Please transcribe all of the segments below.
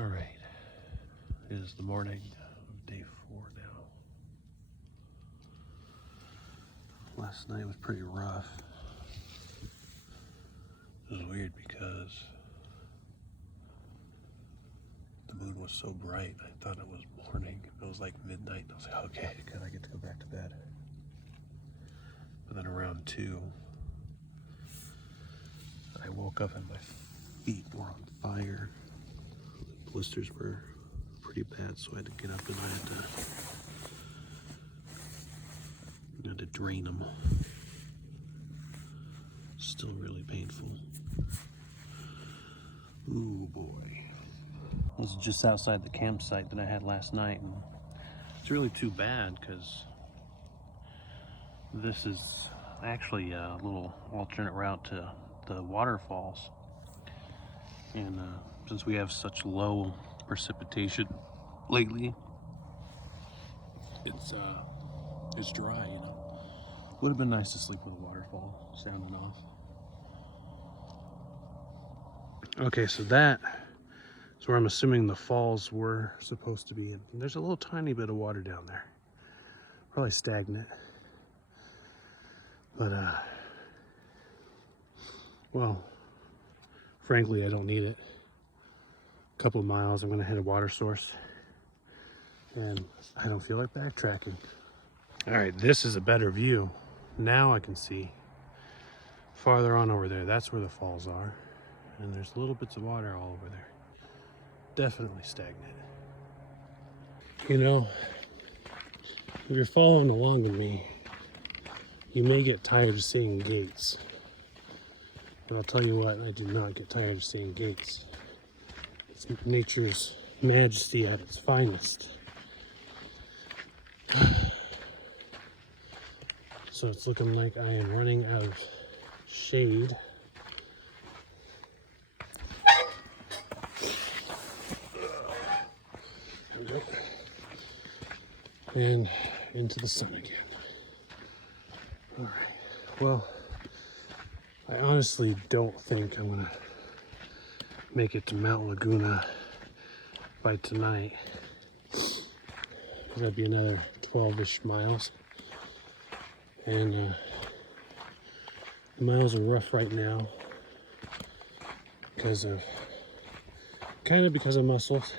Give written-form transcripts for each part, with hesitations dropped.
All right, it is the morning of day 4 now. Last night was pretty rough. It was weird because the moon was so bright, I thought it was morning. It was like midnight, and I was like, okay, good, I get to go back to bed. But then around 2, I woke up and my feet were on fire. The blisters were pretty bad, so I had to get up and I had to drain them. Still really painful. Ooh boy. This is just outside the campsite that I had last night, and it's really too bad because this is actually a little alternate route to the waterfalls. And since we have such low precipitation lately, it's dry, you know. Would have been nice to sleep with a waterfall sounding off. Okay, so that is where I'm assuming the falls were supposed to be in. There's a little tiny bit of water down there. Probably stagnant. But, well, frankly, I don't need it. A couple of miles, I'm gonna hit a water source. And I don't feel like backtracking. All right, this is a better view. Now I can see farther on over there. That's where the falls are. And there's little bits of water all over there. Definitely stagnant. You know, if you're following along with me, you may get tired of seeing gates. But I'll tell you what, I do not get tired of seeing gates. It's nature's majesty at its finest. So it's looking like I am running out of shade. And into the sun again. All right. Well, I honestly don't think I'm gonna make it to Mount Laguna by tonight. That'd be another 12-ish miles. And the miles are rough right now because of muscles,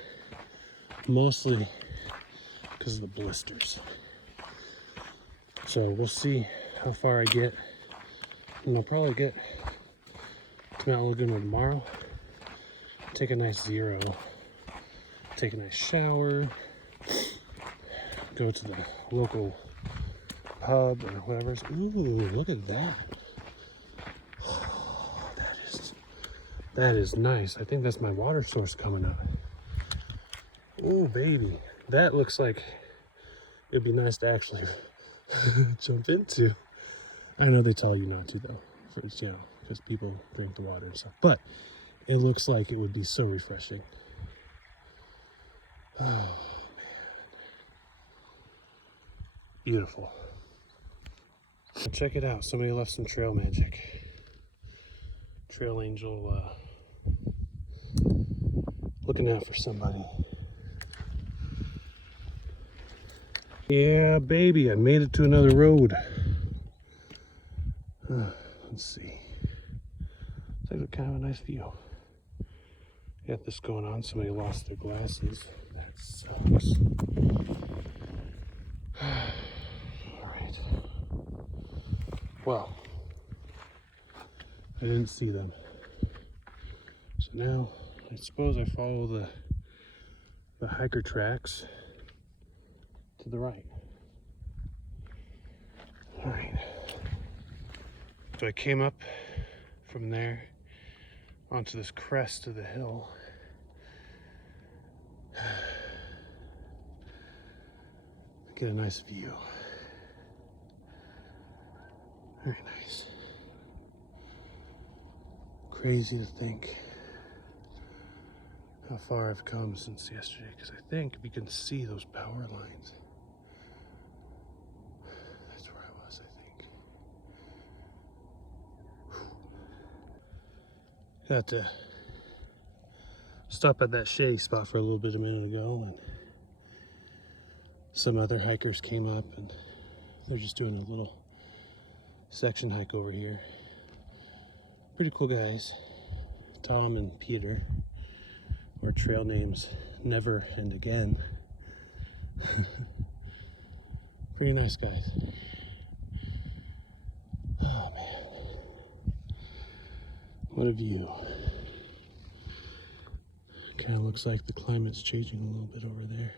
mostly because of the blisters. So we'll see how far I get, and I'll probably get to Mount Laguna tomorrow, take a nice zero, take a nice shower, go to the local pub or whatever. Ooh, look at that. Oh, that is nice. I think that's my water source coming up. Ooh, baby. That looks like it'd be nice to actually jump into. I know they tell you not to though, you know, because people drink the water and stuff. But it looks like it would be so refreshing. Oh man. Beautiful. Check it out. Somebody left some trail magic. Trail angel looking out for somebody. Yeah, baby, I made it to another road. Let's see. It's actually kind of a nice view. Got this going on. Somebody lost their glasses. That sucks. Alright. Well, I didn't see them. So now, I suppose I follow the hiker tracks to the right. All right. So I came up from there onto this crest of the hill. Get a nice view. Very nice. Crazy to think how far I've come since yesterday, because I think we can see those power lines. That's where I was, I think. Got to stopped at that shady spot for a little bit a minute ago, and some other hikers came up and they're just doing a little section hike over here. Pretty cool guys, Tom and Peter, or trail names Never and Again. Pretty nice guys. Oh man, what a view. Kind of looks like the climate's changing a little bit over there.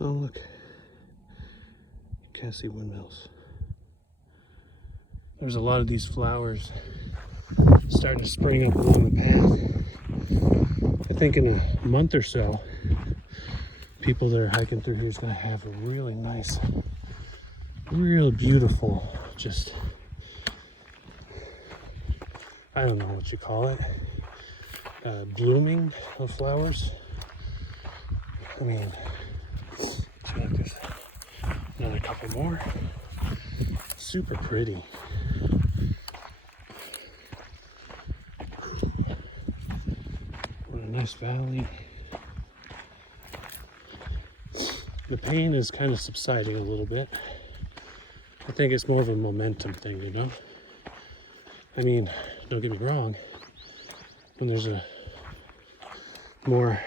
Oh look, you can't see windmills. There's a lot of these flowers starting to spring up along the path. I think in a month or so, people that are hiking through here is going to have a really nice, real beautiful, just, I don't know what you call it, blooming of flowers. I mean, see, like there's another couple more. Super pretty. What a nice valley. The pain is kind of subsiding a little bit. I think it's more of a momentum thing, you know? I mean, don't get me wrong, when there's a more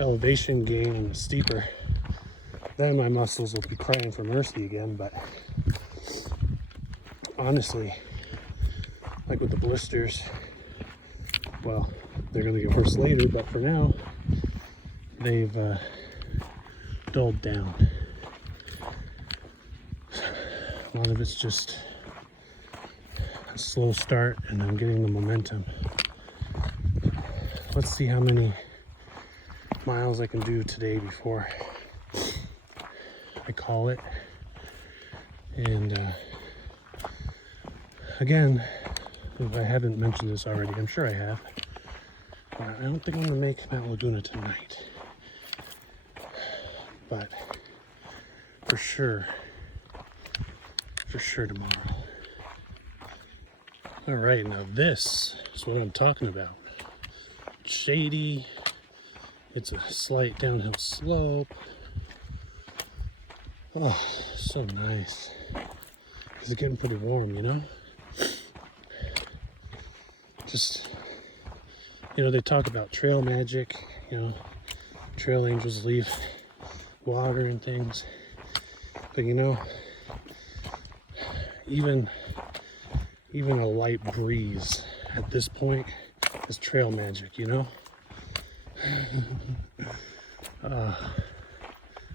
elevation gain and steeper, then my muscles will be crying for mercy again. But honestly, like with the blisters, well, they're gonna get worse later, but for now, they've dulled down. A lot of it's just a slow start, and I'm getting the momentum. Let's see how many miles I can do today before I call it. And again, if I haven't mentioned this already, I'm sure I have, but I don't think I'm gonna make Mount Laguna tonight, but for sure tomorrow. All right, now this is what I'm talking about. It's shady, it's a slight downhill slope. Oh, so nice. It's getting pretty warm, you know? Just, you know, they talk about trail magic, you know, trail angels leave water and things. But you know, even a light breeze at this point is trail magic, you know?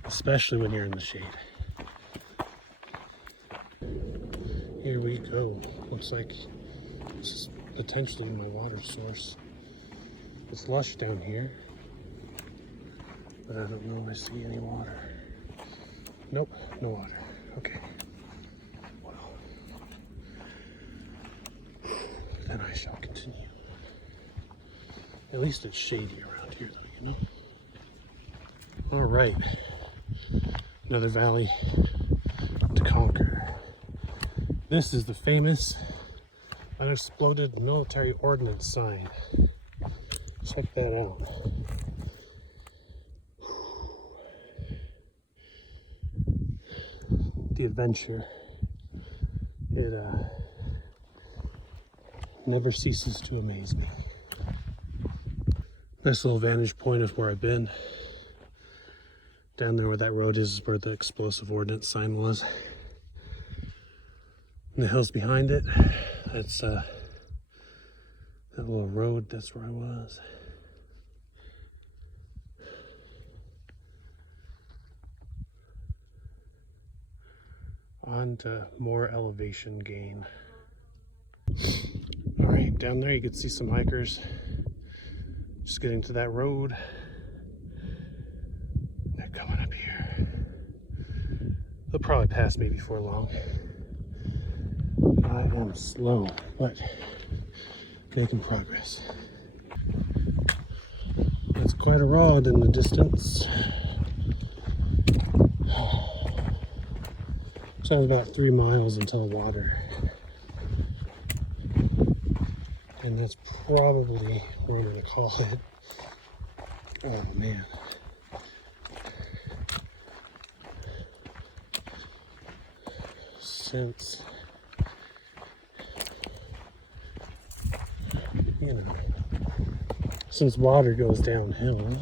Especially when you're in the shade. Here we go. Looks like this is potentially my water source. It's lush down here, but I don't know if I see any water. Nope, no water. Okay. Well, then I shall continue. At least it's shady around here, though, you know? All right. Another valley to conquer. This is the famous unexploded military ordnance sign. Check that out. The adventure, it never ceases to amaze me. Nice little vantage point of where I've been. Down there where that road is where the explosive ordnance sign was. And the hills behind it, that's that little road, that's where I was. On to more elevation gain. All right, down there you can see some hikers just getting to that road. They're coming up here. They'll probably pass me before long. I am slow, but making progress. That's quite a rod in the distance. So about 3 miles until water. And that's probably what I'm gonna call it. Oh man. Since, since water goes downhill,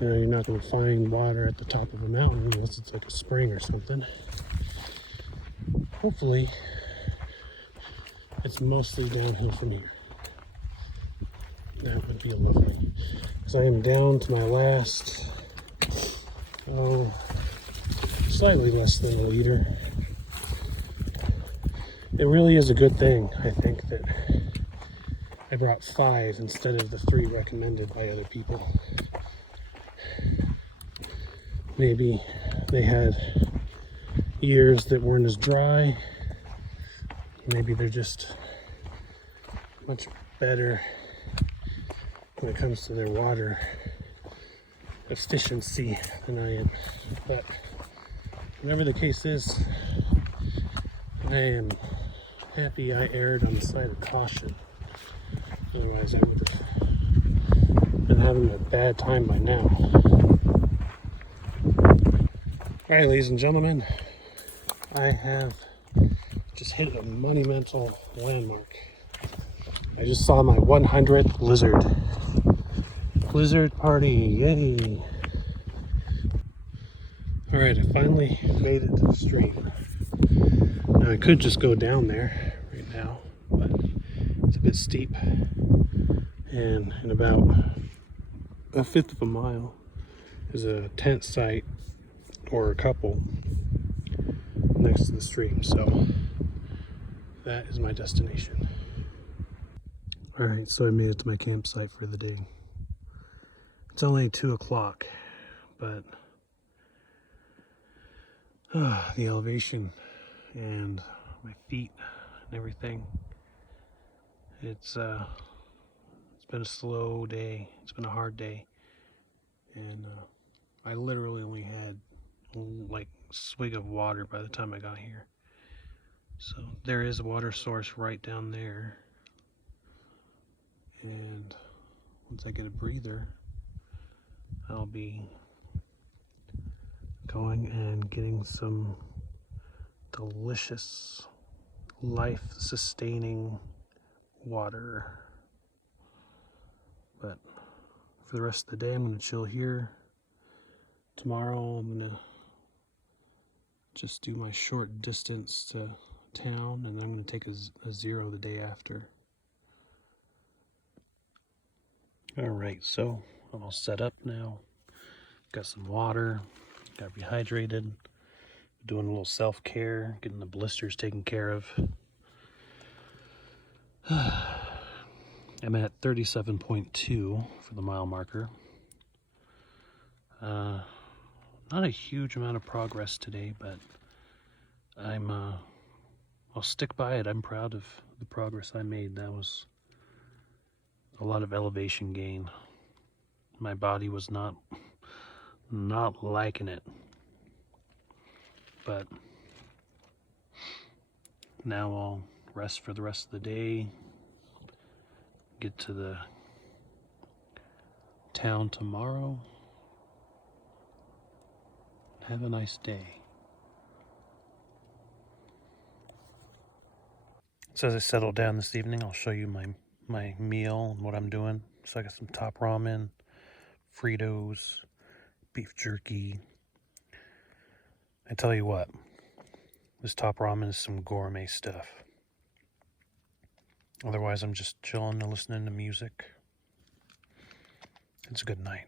you're not going to find water at the top of a mountain unless it's like a spring or something. Hopefully, it's mostly downhill from here. That would be lovely. Because I am down to my last, slightly less than a liter. It really is a good thing, I think, that I brought 5 instead of the 3 recommended by other people. Maybe they had years that weren't as dry. Maybe they're just much better when it comes to their water efficiency than I am. But whatever the case is, I am happy I erred on the side of caution. Otherwise I would have been having a bad time by now. Alright, ladies and gentlemen, I have just hit a monumental landmark. I just saw my 100th blizzard party, yay! Alright, I finally made it to the stream. Now I could just go down there right now, but it's a bit steep, and in about a 1/5 of a mile is a tent site, or a couple, next to the stream, so that is my destination. Alright, so I made it to my campsite for the day. It's only 2 o'clock, but the elevation and my feet and everything, it's been a slow day. It's been a hard day, and I literally only had like a swig of water by the time I got here. So there is a water source right down there, and once I get a breather, I'll be going and getting some delicious, life-sustaining water. But for the rest of the day, I'm going to chill here. Tomorrow, I'm going to just do my short distance to town, and then I'm going to take a 0 the day after. Alright, so I'm all set up now. Got some water, got rehydrated, doing a little self-care, getting the blisters taken care of. I'm at 37.2 for the mile marker. Not a huge amount of progress today, but I'll stick by it. I'm proud of the progress I made. That was a lot of elevation gain. My body was not liking it, but now I'll rest for the rest of the day, get to the town tomorrow, have a nice day. So as I settle down this evening, I'll show you my meal and what I'm doing. So I got some top ramen, Fritos, beef jerky. I tell you what, this top ramen is some gourmet stuff. Otherwise, I'm just chilling and listening to music. It's a good night.